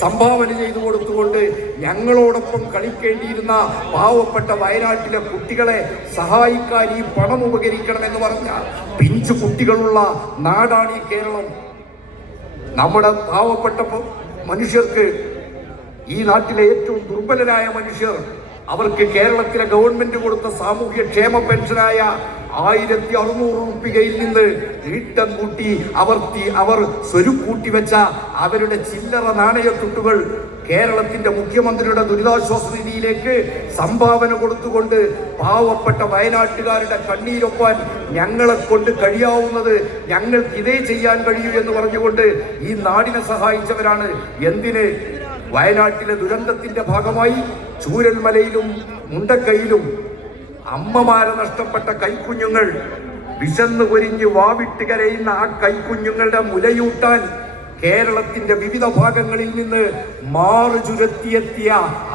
സംഭാവന ചെയ്തു കൊടുത്തുകൊണ്ട് ഞങ്ങളോടൊപ്പം കളിക്കേണ്ടിയിരുന്ന പാവപ്പെട്ട വയനാട്ടിലെ കുട്ടികളെ സഹായിക്കാൻ ഈ പണം ഉപകരിക്കണം എന്ന് പറഞ്ഞാൽ പിഞ്ചു കുട്ടികളുള്ള നാടാണ് ഈ കേരളം. നമ്മുടെ പാവപ്പെട്ട മനുഷ്യർക്ക് ഈ നാട്ടിലെ ഏറ്റവും ദുർബലരായ മനുഷ്യർ അവർക്ക് കേരളത്തിലെ ഗവൺമെന്റ് കൊടുത്ത സാമൂഹ്യ ക്ഷേമ പെൻഷനായ ആയിരത്തി അറുന്നൂറ് റുപ്യയിൽ നിന്ന് ഈട്ടം കൂട്ടി അവർ അവർ സ്വരുക്കൂട്ടി വെച്ച അവരുടെ ചില്ലറ നാണയത്തുട്ടുകൾ കേരളത്തിന്റെ മുഖ്യമന്ത്രിയുടെ ദുരിതാശ്വാസ നിധിയിലേക്ക് സംഭാവന കൊടുത്തുകൊണ്ട് പാവപ്പെട്ട വയനാട്ടുകാരുടെ കണ്ണീരൊപ്പാൻ ഞങ്ങളെ കൊണ്ട് കഴിയാവുന്നത് ഞങ്ങൾക്ക് ഇതേ ചെയ്യാൻ കഴിയൂ എന്ന് പറഞ്ഞുകൊണ്ട് ഈ നാടിനെ സഹായിച്ചവരാണ്. എന്തിന്? വയനാട്ടിലെ ദുരന്തത്തിന്റെ ഭാഗമായി ചൂരൽമലയിലും മുണ്ടക്കൈയിലും അമ്മമാരെ നഷ്ടപ്പെട്ട കൈക്കുഞ്ഞുങ്ങൾ വിശന്ന് പൊരിഞ്ഞ് വാവിട്ട് കരയുന്ന ആ കൈക്കുഞ്ഞുങ്ങളുടെ മുലയൂട്ടാൻ കേരളത്തിന്റെ വിവിധ ഭാഗങ്ങളിൽ നിന്ന് മാറു ചുരത്തിയെത്തിയ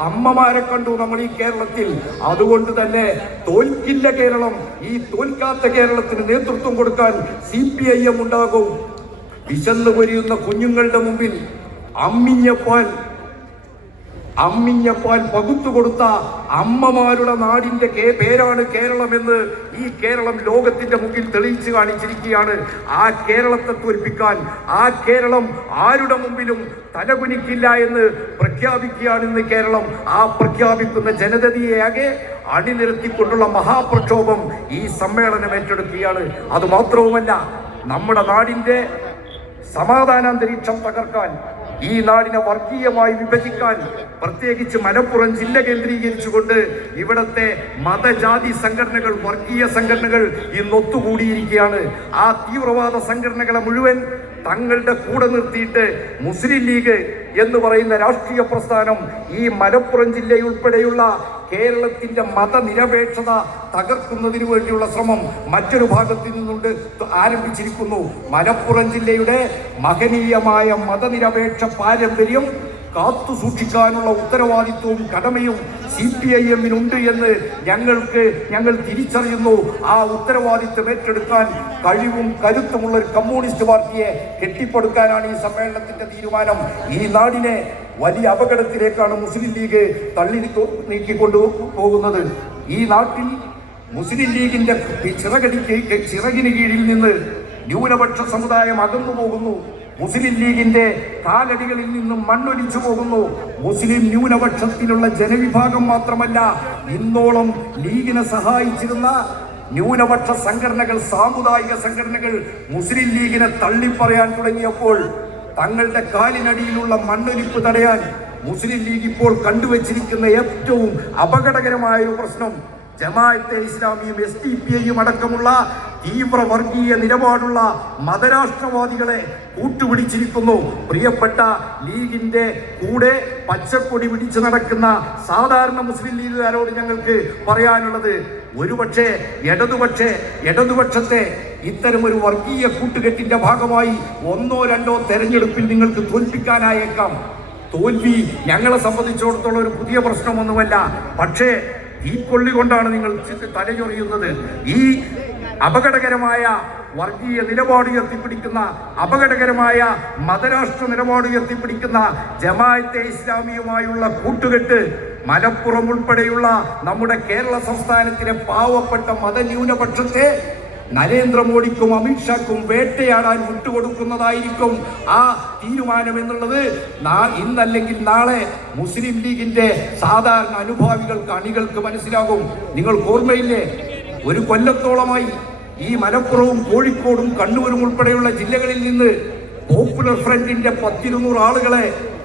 അമ്മമാരെ കണ്ടു നമ്മൾ ഈ കേരളത്തിൽ. അതുകൊണ്ട് തന്നെ തോൽക്കില്ല കേരളം. ഈ തോൽക്കാത്ത കേരളത്തിന് നേതൃത്വം കൊടുക്കാൻ സി പി ഐ എം ഉണ്ടാകും. വിശന്ന് പൊരിയുന്ന കുഞ്ഞുങ്ങളുടെ മുമ്പിൽ അമ്മിഞ്ഞപ്പാൽ അമ്മിഞ്ഞപ്പാൽ പകുത്തു കൊടുത്ത അമ്മമാരുടെ നാടിന്റെ പേരാണ് കേരളമെന്ന് ഈ കേരളം ലോകത്തിന്റെ മുമ്പിൽ തെളിയിച്ചു കാണിച്ചിരിക്കുകയാണ്. ആ കേരളത്തെ തോൽപ്പിക്കാൻ ആ കേരളം ആരുടെ മുമ്പിലും തലകുനിക്കില്ല എന്ന് പ്രഖ്യാപിക്കുകയാണ് ഇന്ന് കേരളം. ആ പ്രഖ്യാപിക്കുന്ന ജനതയെയാകെ അണിനിരത്തിക്കൊണ്ടുള്ള മഹാപ്രക്ഷോഭം ഈ സമ്മേളനം ഏറ്റെടുക്കുകയാണ്. അത് മാത്രവുമല്ല നമ്മുടെ നാടിന്റെ സമാധാനാന്തരീക്ഷം തകർക്കാൻ ഈ നാടിനെ വർഗീയമായി വിഭജിക്കാൻ പ്രത്യേകിച്ച് മലപ്പുറം ജില്ല കേന്ദ്രീകരിച്ചുകൊണ്ട് ഇവിടത്തെ മതജാതി സംഘടനകൾ വർഗീയ സംഘടനകൾ ഇന്ന് ഒത്തുകൂടിയിരിക്കുകയാണ്. ആ തീവ്രവാദ സംഘടനകളെ മുഴുവൻ തങ്ങളുടെ കൂടെ നിർത്തിയിട്ട് മുസ്ലിം ലീഗ് എന്ന് പറയുന്ന രാഷ്ട്രീയ പ്രസ്ഥാനം ഈ മലപ്പുറം ജില്ലയുൾപ്പെടെയുള്ള കേരളത്തിന്റെ മതനിരപേക്ഷത തകർക്കുന്നതിന് വേണ്ടിയുള്ള ശ്രമം മറ്റൊരു ഭാഗത്തു നിന്നുകൊണ്ട് ആരംഭിച്ചിരിക്കുന്നു. മലപ്പുറം ജില്ലയുടെ മഹനീയമായ മതനിരപേക്ഷ പാരമ്പര്യം കാത്തു സൂക്ഷിക്കാനുള്ള ഉത്തരവാദിത്വവും കടമയും സി പി ഐ എമ്മിനുണ്ട് എന്ന് ഞങ്ങൾക്ക് ഞങ്ങൾ തിരിച്ചറിയുന്നു. ആ ഉത്തരവാദിത്വം ഏറ്റെടുക്കാൻ കഴിവും കരുത്തുമുള്ള ഒരു കമ്മ്യൂണിസ്റ്റ് പാർട്ടിയെ കെട്ടിപ്പടുക്കാനാണ് ഈ സമ്മേളനത്തിന്റെ തീരുമാനം. ഈ നാടിനെ വലിയ അപകടത്തിലേക്കാണ് മുസ്ലിം ലീഗ് തള്ളി നീക്കിക്കൊണ്ടു പോകുന്നത്. ഈ നാട്ടിൽ മുസ്ലിം ലീഗിന്റെ ചിറകടിക്ക് ചിറകിന് കീഴിൽ നിന്ന് ന്യൂനപക്ഷ സമുദായം അകന്നു പോകുന്നു. മുസ്ലിം ലീഗിന്റെ കാലടികളിൽ നിന്നും മണ്ണൊലിച്ചു പോകുന്നു. മുസ്ലിം ന്യൂനപക്ഷത്തിലുള്ള ജനവിഭാഗം മാത്രമല്ല ഇന്നോളം ലീഗിനെ സഹായിച്ചിരുന്ന ന്യൂനപക്ഷ സംഘടനകൾ സാമുദായിക സംഘടനകൾ മുസ്ലിം ലീഗിനെ തള്ളിപ്പറയാൻ തുടങ്ങിയപ്പോൾ തങ്ങളുടെ കാലിനടിയിലുള്ള മണ്ണൊലിപ്പ് തടയാൻ മുസ്ലിം ലീഗ് ഇപ്പോൾ കണ്ടുവച്ചിരിക്കുന്ന ഏറ്റവും അപകടകരമായ ഒരു പ്രശ്നം ജമാഅത്തെ ഇസ്ലാമിയും എസ് ടി പി ഐയും അടക്കമുള്ള തീവ്ര വർഗീയ നിലപാടുള്ള മതരാഷ്ട്രവാദികളെ കൂട്ടുപിടിച്ചിരിക്കുന്നു. പ്രിയപ്പെട്ട ലീഗിന്റെ കൂടെ പച്ചക്കൊടി പിടിച്ചു നടക്കുന്ന സാധാരണ മുസ്ലിം ലീഗുകാരോട് ഞങ്ങൾക്ക് പറയാനുള്ളത് ഒരുപക്ഷെ ഇടതുപക്ഷെ ഇടതുപക്ഷത്തെ ഇത്തരം ഒരു വർഗീയ കൂട്ടുകെട്ടിന്റെ ഭാഗമായി ഒന്നോ രണ്ടോ തെരഞ്ഞെടുപ്പിൽ നിങ്ങൾക്ക് തോൽപ്പിക്കാനായേക്കാം. തോൽവി ഞങ്ങളെ സംബന്ധിച്ചിടത്തോളം ഒരു പുതിയ പ്രശ്നമൊന്നുമല്ല. പക്ഷേ ഈ കൊള്ളി കൊണ്ടാണ് നിങ്ങൾ തലചൊറിയുന്നത്. ഈ അപകടകരമായ വർഗീയ നിലപാട് ഉയർത്തിപ്പിടിക്കുന്ന അപകടകരമായ മതരാഷ്ട്ര നിലപാട് ഉയർത്തിപ്പിടിക്കുന്ന ജമാഅത്തെ ഇസ്ലാമിയുമായുള്ള കൂട്ടുകെട്ട് മലപ്പുറം ഉൾപ്പെടെയുള്ള നമ്മുടെ കേരള സംസ്ഥാനത്തിലെ പാവപ്പെട്ട മതന്യൂനപക്ഷത്തെ നരേന്ദ്രമോദിക്കും അമിത്ഷാക്കും വേട്ടയാടാൻ വിട്ടുകൊടുക്കുന്നതായിരിക്കും ആ തീരുമാനം എന്നുള്ളത് ഇന്നല്ലെങ്കിൽ നാളെ മുസ്ലിം ലീഗിന്റെ സാധാരണ അനുഭാവികൾക്ക് അണികൾക്ക് മനസ്സിലാകും. നിങ്ങൾ ഓർമ്മയില്ലേ? ഒരു കൊല്ലത്തോളമായി ഈ മലപ്പുറവും കോഴിക്കോടും കണ്ണൂരും ഉൾപ്പെടെയുള്ള ജില്ലകളിൽ നിന്ന് പോപ്പുലർ ഫ്രണ്ടിന്റെ പത്തിരുന്നൂറ് ആളുകളെ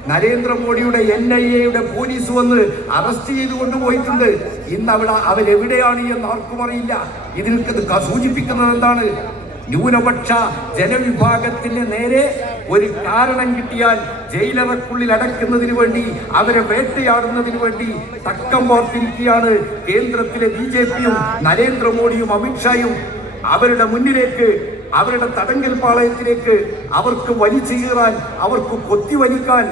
നരേന്ദ്രമോദിയുടെ എൻ ഐ എയുടെ പോലീസ് വന്ന് അറസ്റ്റ് ചെയ്ത് കൊണ്ടുപോയിട്ടുണ്ട്. ഇന്ന് അവിടെ അവരെവിടെയാണ് എന്ന് ആർക്കും അറിയില്ല. ഇതിൽ സൂചിപ്പിക്കുന്നത് എന്താണ്? ന്യൂനപക്ഷ ജനവിഭാഗത്തിന് നേരെ ഒരു കാരണം കിട്ടിയാൽ ജയിലറക്കുള്ളിൽ അടക്കുന്നതിന് വേണ്ടി അവരെ വേട്ടയാടുന്നതിന് വേണ്ടി തക്കം പാർത്തിരിക്കുകയാണ് കേന്ദ്രത്തിലെ ബി ജെ പിയും നരേന്ദ്രമോദിയും അമിത്ഷായും അവരുടെ മുന്നിലേക്ക് അവരുടെ തടങ്കൽ പാളയത്തിലേക്ക് അവർക്ക് വലിച്ചു കീറാൻ അവർക്ക് കൊത്തിവലിക്കാൻ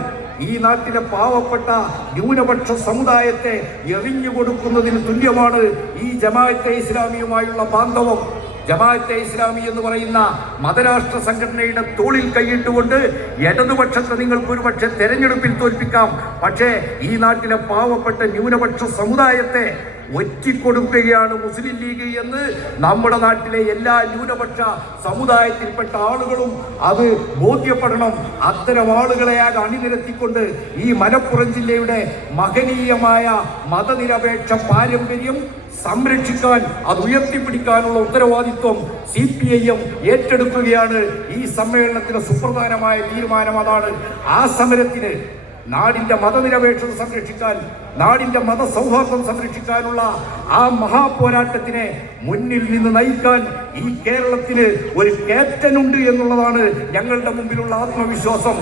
ഈ നാട്ടിലെ പാവപ്പെട്ട ന്യൂനപക്ഷ സമുദായത്തെ എറിഞ്ഞു കൊടുക്കുന്നതിന് തുല്യമാണ് ഈ ജമാഅത്തെ ഇസ്ലാമിയുമായുള്ള ബാന്ധവം. ജമാഅത്തെ ഇസ്ലാമി എന്ന് പറയുന്ന മതരാഷ്ട്ര സംഘടനയുടെ തോളിൽ കൈയിട്ടുകൊണ്ട് ഇടതുപക്ഷത്തെ നിങ്ങൾക്ക് ഒരു പക്ഷേ തെരഞ്ഞെടുപ്പിൽ തോൽപ്പിക്കാം. പക്ഷേ ഈ നാട്ടിലെ പാവപ്പെട്ട ന്യൂനപക്ഷ സമുദായത്തെ ഒറ്റിക്കൊടുക്കുകയാണ് മുസ്ലിം ലീഗ് എന്ന് നമ്മുടെ നാട്ടിലെ എല്ലാ ന്യൂനപക്ഷ സമുദായത്തിൽപ്പെട്ട ആളുകളും അത് ബോധ്യപ്പെടണം. അത്തരം ആളുകളെ ആകെ അണിനിരത്തിക്കൊണ്ട് ഈ മലപ്പുറം ജില്ലയുടെ മഹനീയമായ മതനിരപേക്ഷ പാരമ്പര്യം സംരക്ഷിക്കാൻ അത് ഉയർത്തിപ്പിടിക്കാനുള്ള ഉത്തരവാദിത്വം സി പി ഐ എം ഏറ്റെടുക്കുകയാണ്. ഈ സമ്മേളനത്തിലെ സുപ്രധാനമായ തീരുമാനം അതാണ്. ആ സമരത്തിന് നാടിന്റെ മതനിരപേക്ഷത സംരക്ഷിക്കാൻ നാടിന്റെ മതസൗഹാർദ്ദം സംരക്ഷിക്കാനുള്ള ആ മഹാപോരാട്ടത്തിനെ മുന്നിൽ നിന്ന് നയിക്കാൻ ഈ കേരളത്തിന് ഒരു ക്യാപ്റ്റൻ ഉണ്ട് എന്നുള്ളതാണ് ഞങ്ങളുടെ മുമ്പിലുള്ള ആത്മവിശ്വാസം.